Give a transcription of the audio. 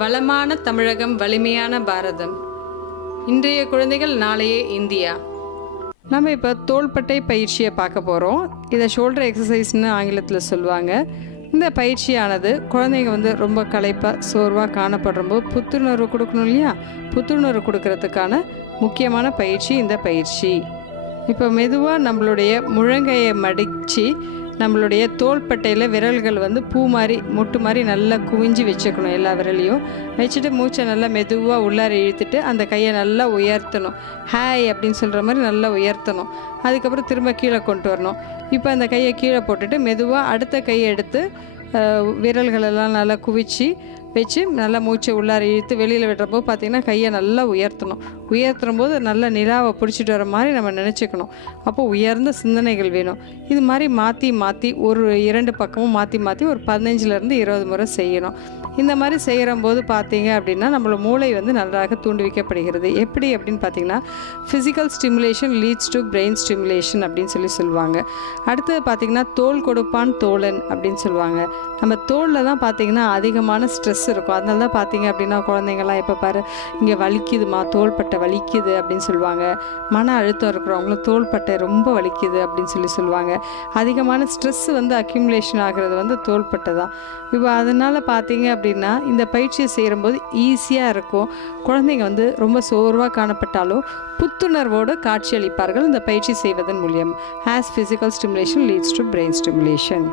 வளமான தமிழகம், வலிமையான பாரதம். இன்றைய குழந்தைகள், நாளைய இந்தியா. நம்ம இப்போ தோள்பட்டை பயிற்சியை பார்க்க போகிறோம். இதை ஷோல்டர் எக்ஸசைஸ்னு ஆங்கிலத்தில் சொல்லுவாங்க. இந்த பயிற்சியானது குழந்தைங்க ரொம்ப களைப்பாக சோர்வாக காணப்படும்போது புத்துணர்வு கொடுக்கணும் இல்லையா? புத்துணர்வு கொடுக்கறதுக்கான முக்கியமான பயிற்சி இந்த பயிற்சி. இப்போ மெதுவாக நம்மளுடைய முழங்கையை மடித்து நம்மளுடைய தோள்பட்டையில் விரல்கள் பூ மாதிரி மொட்டு மாதிரி நல்லா குவிஞ்சு வச்சுக்கணும். எல்லா விரலையும் வச்சுட்டு மூச்சை நல்லா மெதுவாக உள்ளார இழுத்துட்டு அந்த கையை நல்லா உயர்த்தணும். ஹாய் அப்படின்னு சொல்கிற மாதிரி நல்லா உயர்த்தணும். அதுக்கப்புறம் திரும்ப கீழே கொண்டு வரணும். இப்போ அந்த கையை கீழே போட்டுட்டு மெதுவாக அடுத்த கையை எடுத்து விரல்களெல்லாம் நல்லா குவிச்சு வச்சு நல்லா மூச்சை உள்ளார இழுத்து வெளியில் விடுறப்போ பார்த்திங்கன்னா கையை நல்லா உயர்த்தணும். உயர்த்தும் போது நல்லா நிலாவை பிடிச்சிட்டு வர மாதிரி நம்ம நினச்சிக்கணும். அப்போது உயர்ந்த சிந்தனைகள் வேணும். இது மாதிரி மாற்றி மாற்றி ஒரு 2 பக்கமும் மாற்றி மாற்றி ஒரு 15லேருந்து 20 முறை செய்யணும். இந்த மாதிரி செய்கிறம்போது பார்த்திங்க அப்படின்னா நம்மளோட மூளை நன்றாக தூண்டுவிக்கப்படுகிறது. எப்படி அப்படின்னு பார்த்திங்கன்னா, physical stimulation leads to brain stimulation அப்படின்னு சொல்லுவாங்க. அடுத்தது பார்த்திங்கன்னா தோல் கொடுப்பான் தோழன் அப்படின்னு சொல்லுவாங்க. நம்ம தோலில் தான் பார்த்திங்கன்னா அதிகமான ஸ்ட்ரெஸ் இருக்கும். அதனால தான் பார்த்திங்க அப்படின்னா குழந்தைங்கள்லாம் எப்போ பாரு இங்கே வலிக்குதுமா, தோள்பட்டை வலிக்குது அப்படின்னு சொல்லுவாங்க. மன அழுத்தம் இருக்கிறவங்களும் தோள்பட்டை ரொம்ப வலிக்குது அப்படின்னு சொல்லுவாங்க. அதிகமான ஸ்ட்ரெஸ் அக்யூமுலேஷன் ஆகிறது தோள்பட்டை தான். இப்போ அதனால் பார்த்திங்க அப்படின்னா இந்த பயிற்சியை செய்யும்போது ஈஸியாக இருக்கும். குழந்தைங்க ரொம்ப சோர்வாக காணப்பட்டாலும் புத்துணர்வோடு காட்சியளிப்பார்கள் இந்த பயிற்சி செய்வதன் மூலியம். As physical stimulation leads to brain stimulation.